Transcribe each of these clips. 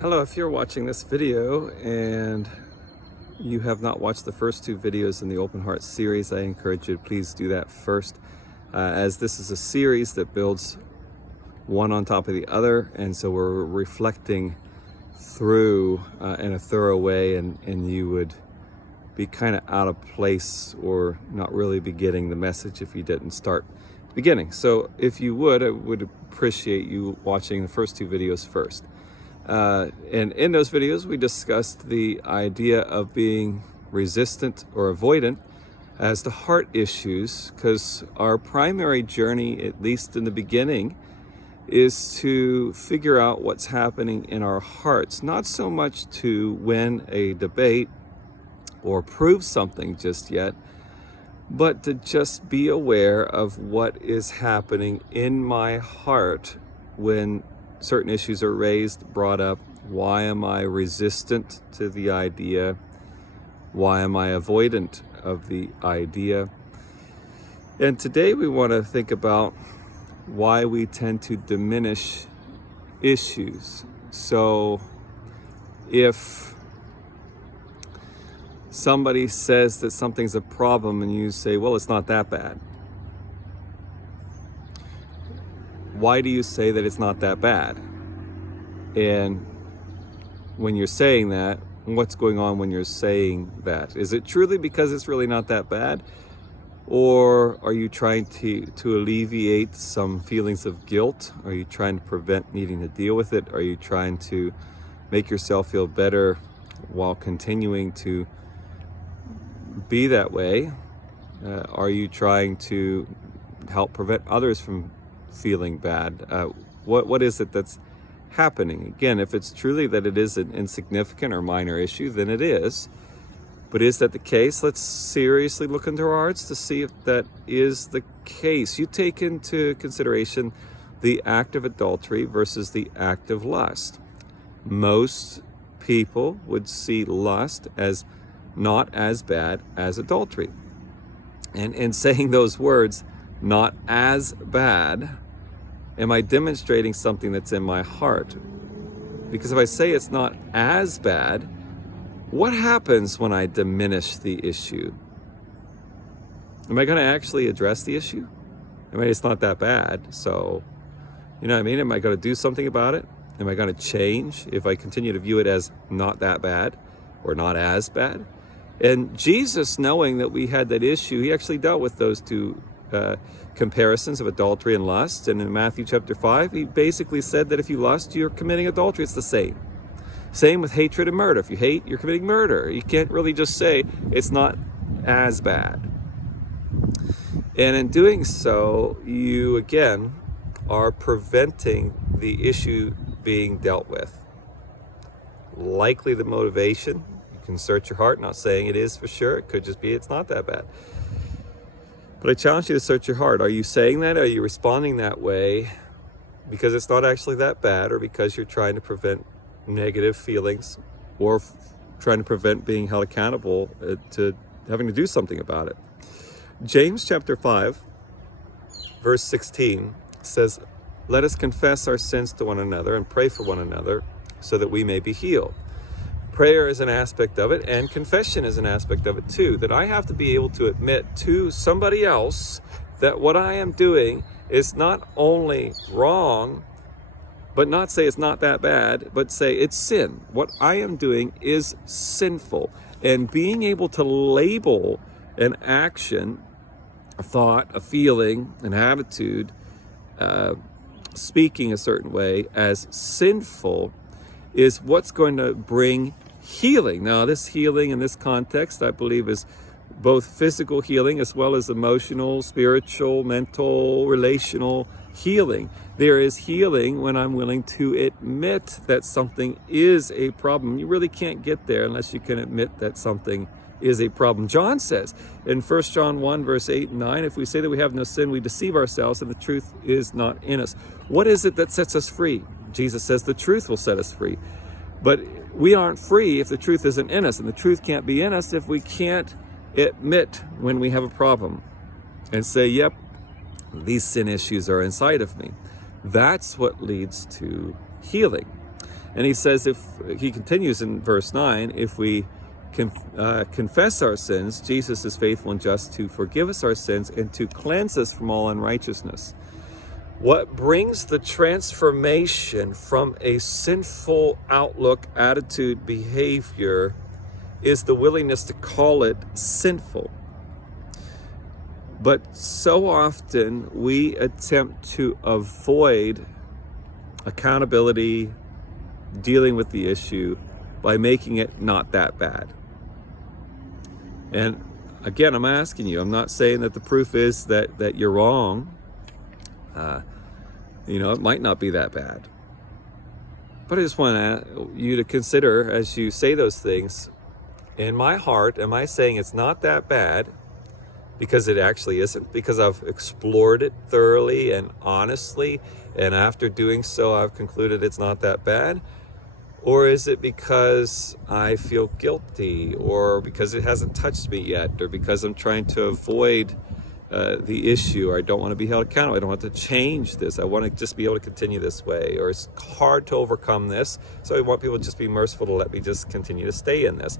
Hello, if you're watching this video and you have not watched the first two videos in the Open Heart series, I encourage you to please do that first, as this is a series that builds one on top of the other, and so we're reflecting through in a thorough way, and you would be kind of out of place or not really be getting the message if you didn't start at the beginning. So if you would, I would appreciate you watching the first two videos first. And in those videos, we discussed the idea of being resistant or avoidant as to heart issues, because our primary journey, at least in the beginning, is to figure out what's happening in our hearts, not so much to win a debate or prove something just yet, but to just be aware of what is happening in my heart when certain issues are raised, brought up. Why am I resistant to the idea? Why am I avoidant of the idea? And today we want to think about why we tend to diminish issues. So if somebody says that something's a problem and you say, well, it's not that bad. Why do you say that it's not that bad? And when you're saying that, what's going on when you're saying that? Is it truly because it's really not that bad? Or are you trying to alleviate some feelings of guilt? Are you trying to prevent needing to deal with it? Are you trying to make yourself feel better while continuing to be that way? Are you trying to help prevent others from feeling bad? What is it that's happening? Again, if it's truly that it is an insignificant or minor issue, then it is. But is that the case? Let's seriously look into our hearts to see if that is the case. You take into consideration the act of adultery versus the act of lust. Most people would see lust as not as bad as adultery. And in saying those words, not as bad, am I demonstrating something that's in my heart? Because if I say it's not as bad, what happens when I diminish the issue? Am I going to actually address the issue? I mean, it's not that bad, so, you know what I mean? Am I going to do something about it? Am I going to change if I continue to view it as not that bad or not as bad? And Jesus, knowing that we had that issue, he actually dealt with those two comparisons of adultery and lust. And in Matthew chapter 5, he basically said that if you lust, you're committing adultery. It's the same. Same with hatred and murder. If you hate, you're committing murder. You can't really just say it's not as bad. And in doing so, you again are preventing the issue being dealt with. Likely the motivation. You can search your heart, not saying it is for sure. It could just be it's not that bad. But I challenge you to search your heart. Are you saying that? Are you responding that way because it's not actually that bad, or because you're trying to prevent negative feelings, or trying to prevent being held accountable to having to do something about it? James chapter 5, verse 16 says, "Let us confess our sins to one another and pray for one another so that we may be healed." Prayer is an aspect of it, and confession is an aspect of it too, that I have to be able to admit to somebody else that what I am doing is not only wrong, but not say it's not that bad, but say it's sin. What I am doing is sinful. And being able to label an action, a thought, a feeling, an attitude, speaking a certain way as sinful is what's going to bring healing. Now, this healing in this context, I believe, is both physical healing as well as emotional, spiritual, mental, relational healing. There is healing when I'm willing to admit that something is a problem. You really can't get there unless you can admit that something is a problem. John says in 1 John 1, verse 8 and 9, if we say that we have no sin, we deceive ourselves and the truth is not in us. What is it that sets us free? Jesus says the truth will set us free. But we aren't free if the truth isn't in us, and the truth can't be in us if we can't admit when we have a problem and say, yep, these sin issues are inside of me. That's what leads to healing. And he says, if he continues in verse 9, if we confess our sins, Jesus is faithful and just to forgive us our sins and to cleanse us from all unrighteousness. What brings the transformation from a sinful outlook, attitude, behavior is the willingness to call it sinful. But so often we attempt to avoid accountability, dealing with the issue by making it not that bad. And again, I'm asking you, I'm not saying that the proof is that you're wrong. It might not be that bad. But I just want you to consider as you say those things, in my heart, am I saying it's not that bad because it actually isn't? Because I've explored it thoroughly and honestly, and after doing so, I've concluded it's not that bad? Or is it because I feel guilty, or because it hasn't touched me yet, or because I'm trying to avoid the issue, or I don't want to be held accountable, I don't want to change this, I want to just be able to continue this way, or it's hard to overcome this, so I want people to just be merciful to let me just continue to stay in this.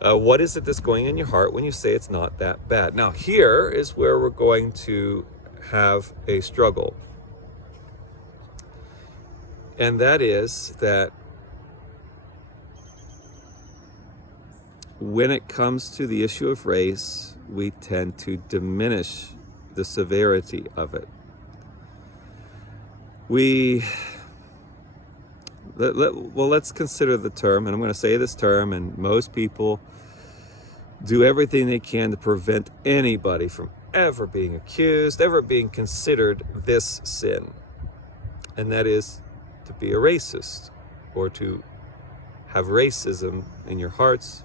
What is it that's going in your heart when you say it's not that bad? Now, here is where we're going to have a struggle. And that is that when it comes to the issue of race, we tend to diminish the severity of it. Let's consider the term, and I'm going to say this term, and most people do everything they can to prevent anybody from ever being accused, ever being considered this sin. And that is to be a racist, or to have racism in your hearts.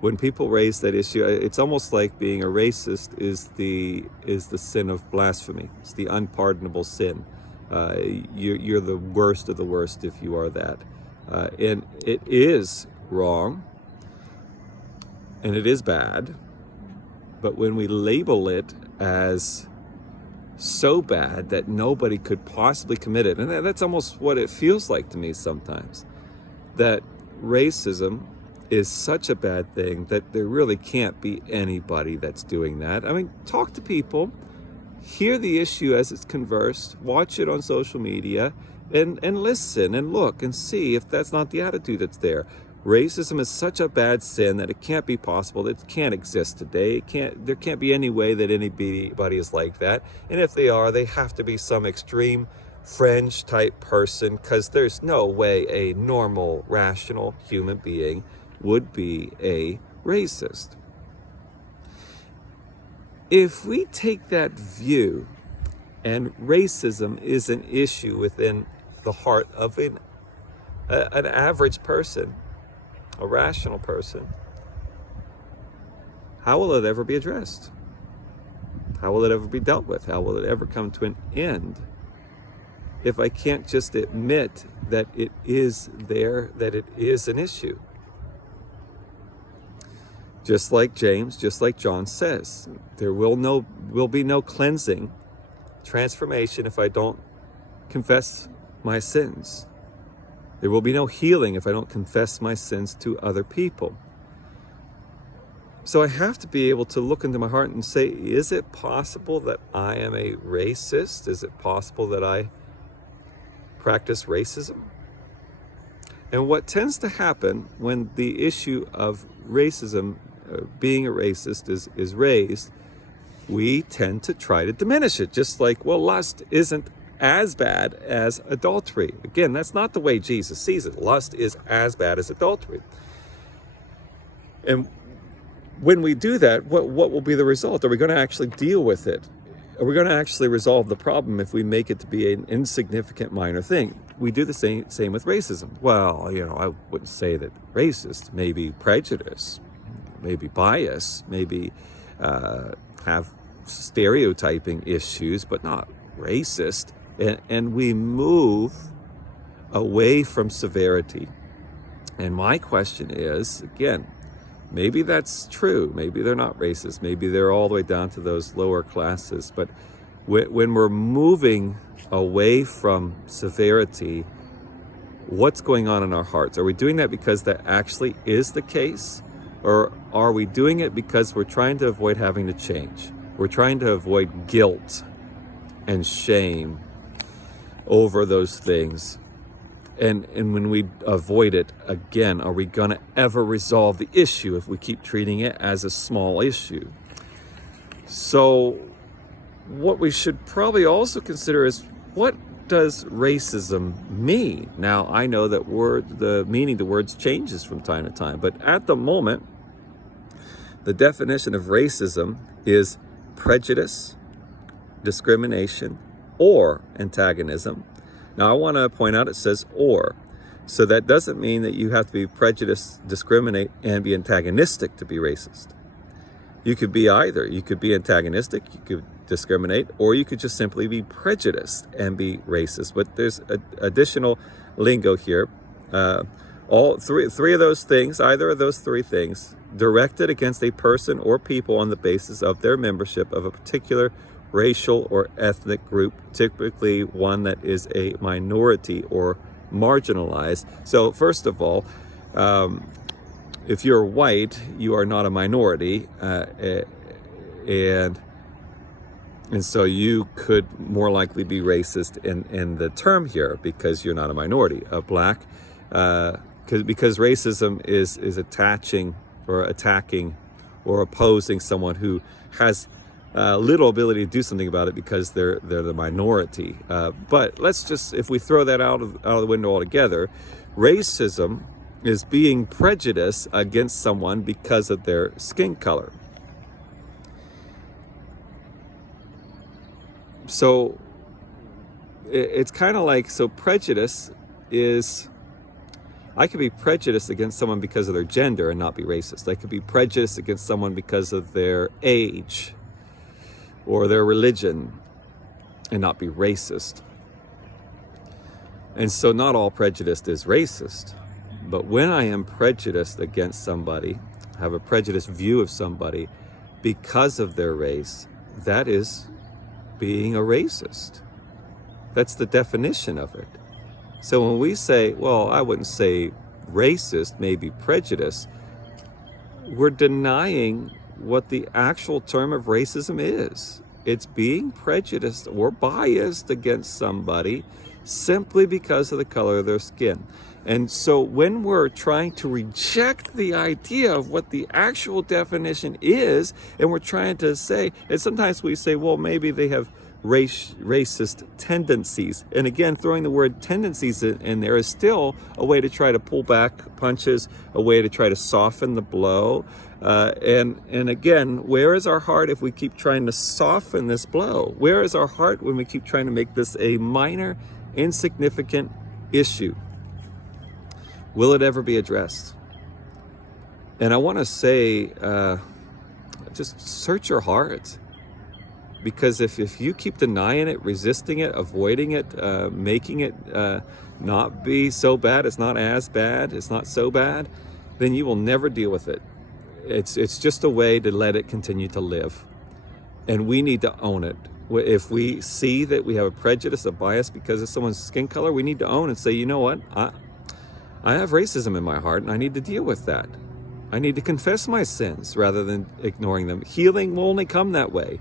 When people raise that issue, it's almost like being a racist is the sin of blasphemy. It's the unpardonable sin. You're the worst of the worst if you are that. And it is wrong, and it is bad, but when we label it as so bad that nobody could possibly commit it, and that's almost what it feels like to me sometimes, that racism is such a bad thing that there really can't be anybody that's doing that. I mean, talk to people, hear the issue as it's conversed, watch it on social media, and listen and look and see if that's not the attitude that's there. Racism is such a bad sin that it can't be possible, that it can't exist today. There can't be any way that anybody is like that. And if they are, they have to be some extreme fringe type person, because there's no way a normal, rational human being would be a racist. If we take that view, and racism is an issue within the heart of an average person, a rational person, how will it ever be addressed? How will it ever be dealt with? How will it ever come to an end if I can't just admit that it is there, that it is an issue? Just like James, just like John says, there will be no cleansing, transformation if I don't confess my sins. There will be no healing if I don't confess my sins to other people. So I have to be able to look into my heart and say, is it possible that I am a racist? Is it possible that I practice racism? And what tends to happen when the issue of racism, being a racist, is raised, we tend to try to diminish it. Just like, well, lust isn't as bad as adultery. Again, that's not the way Jesus sees it. Lust is as bad as adultery. And when we do that, what will be the result? Are we going to actually deal with it? Are we going to actually resolve the problem if we make it to be an insignificant minor thing? We do the same with racism. Well, I wouldn't say that racist, maybe prejudice, maybe bias, maybe have stereotyping issues, but not racist. And we move away from severity. And my question is, again, maybe that's true. Maybe they're not racist. Maybe they're all the way down to those lower classes. But when we're moving away from severity, what's going on in our hearts. Are we doing that because that actually is the case? Or are we doing it because we're trying to avoid having to change? We're trying to avoid guilt and shame over those things. And when we avoid it, again, are we going to ever resolve the issue if we keep treating it as a small issue? So what we should probably also consider is, what does racism mean? Now, I know that the meaning of the words changes from time to time, but at the moment, the definition of racism is prejudice, discrimination, or antagonism. Now, I want to point out it says or. So that doesn't mean that you have to be prejudiced, discriminate, and be antagonistic to be racist. You could be either. You could be antagonistic, you could discriminate, or you could just simply be prejudiced and be racist. But there's additional lingo here. All three of those things, either of those three things, directed against a person or people on the basis of their membership of a particular racial or ethnic group, typically one that is a minority or marginalized. So first of all, if you're white, you are not a minority, and so you could more likely be racist in the term here because you're not a minority. Black, because racism is attaching or attacking or opposing someone who has little ability to do something about it because they're the minority. But let's just, if we throw that out of the window altogether, racism is being prejudiced against someone because of their skin color. So it's kind of like, so prejudice is, I could be prejudiced against someone because of their gender and not be racist. I could be prejudiced against someone because of their age or their religion and not be racist. And so not all prejudice is racist. But when I am prejudiced against somebody, have a prejudiced view of somebody because of their race, that is being a racist. That's the definition of it. So when we say, well, I wouldn't say racist, maybe prejudice, we're denying what the actual term of racism is. It's being prejudiced or biased against somebody simply because of the color of their skin. And so when we're trying to reject the idea of what the actual definition is, and we're trying to say, and sometimes we say, well, maybe they have racist tendencies. And again, throwing the word tendencies in there is still a way to try to pull back punches, a way to try to soften the blow. And again, where is our heart if we keep trying to soften this blow? Where is our heart when we keep trying to make this a minor, insignificant issue? Will it ever be addressed? And I want to say, just search your heart. Because if you keep denying it, resisting it, avoiding it, making it not be so bad, it's not as bad, it's not so bad, then you will never deal with it. It's just a way to let it continue to live. And we need to own it. If we see that we have a prejudice, a bias because of someone's skin color, we need to own and say, you know what? I have racism in my heart and I need to deal with that. I need to confess my sins rather than ignoring them. Healing will only come that way.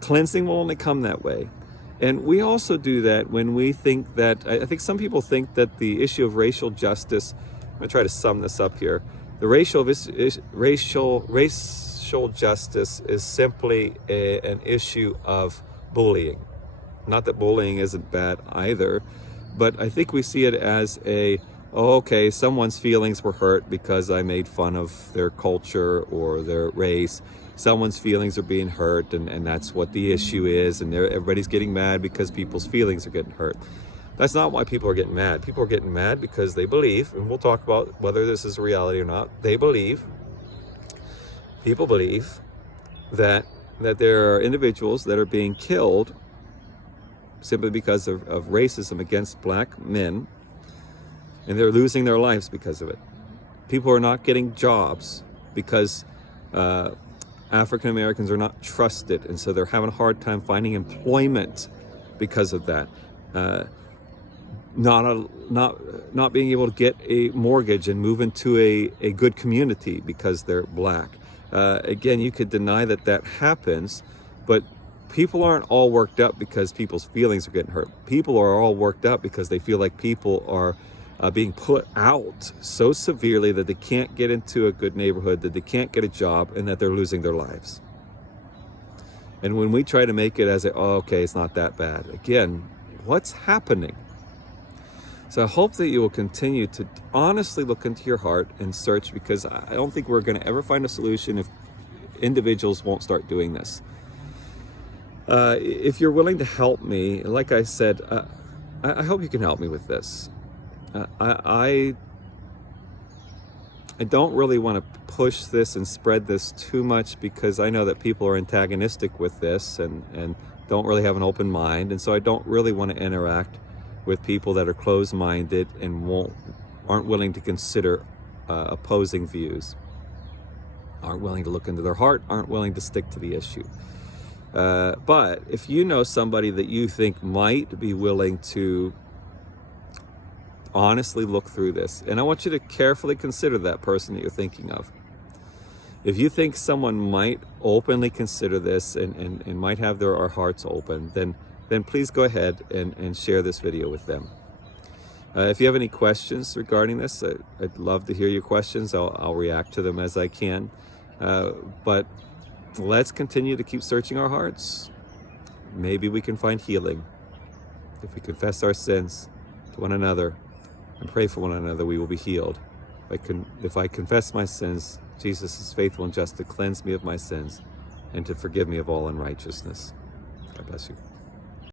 Cleansing will only come that way. And we also do that when we think that, I think some people think that the issue of racial justice, I'm going to try to sum this up here. The racial justice is simply an issue of bullying. Not that bullying isn't bad either, but I think we see it as okay, someone's feelings were hurt because I made fun of their culture or their race. Someone's feelings are being hurt, and that's what the issue is, and everybody's getting mad because people's feelings are getting hurt. That's not why people are getting mad. People are getting mad because they believe, and we'll talk about whether this is a reality or not, people believe that there are individuals that are being killed simply because of racism against black men, and they're losing their lives because of it. People are not getting jobs because African Americans are not trusted, and so they're having a hard time finding employment because of that. not being able to get a mortgage and move into a good community because they're black. Again, you could deny that happens, but people aren't all worked up because people's feelings are getting hurt. People are all worked up because they feel like people are being put out so severely that they can't get into a good neighborhood, that they can't get a job, and that they're losing their lives. And when we try to make it as okay, it's not that bad. Again, what's happening? So I hope that you will continue to honestly look into your heart and search, because I don't think we're going to ever find a solution if individuals won't start doing this. If you're willing to help me, like I said, I hope you can help me with this. I don't really want to push this and spread this too much, because I know that people are antagonistic with this and don't really have an open mind, and so I don't really want to interact with people that are closed-minded and aren't willing to consider opposing views, aren't willing to look into their heart, aren't willing to stick to the issue. But if you know somebody that you think might be willing to honestly look through this, and I want you to carefully consider that person that you're thinking of. If you think someone might openly consider this and might have their hearts open, then please go ahead and share this video with them. If you have any questions regarding this, I'd love to hear your questions. I'll react to them as I can. But let's continue to keep searching our hearts. Maybe we can find healing. If we confess our sins to one another and pray for one another, we will be healed. If I confess my sins, Jesus is faithful and just to cleanse me of my sins and to forgive me of all unrighteousness. God bless you.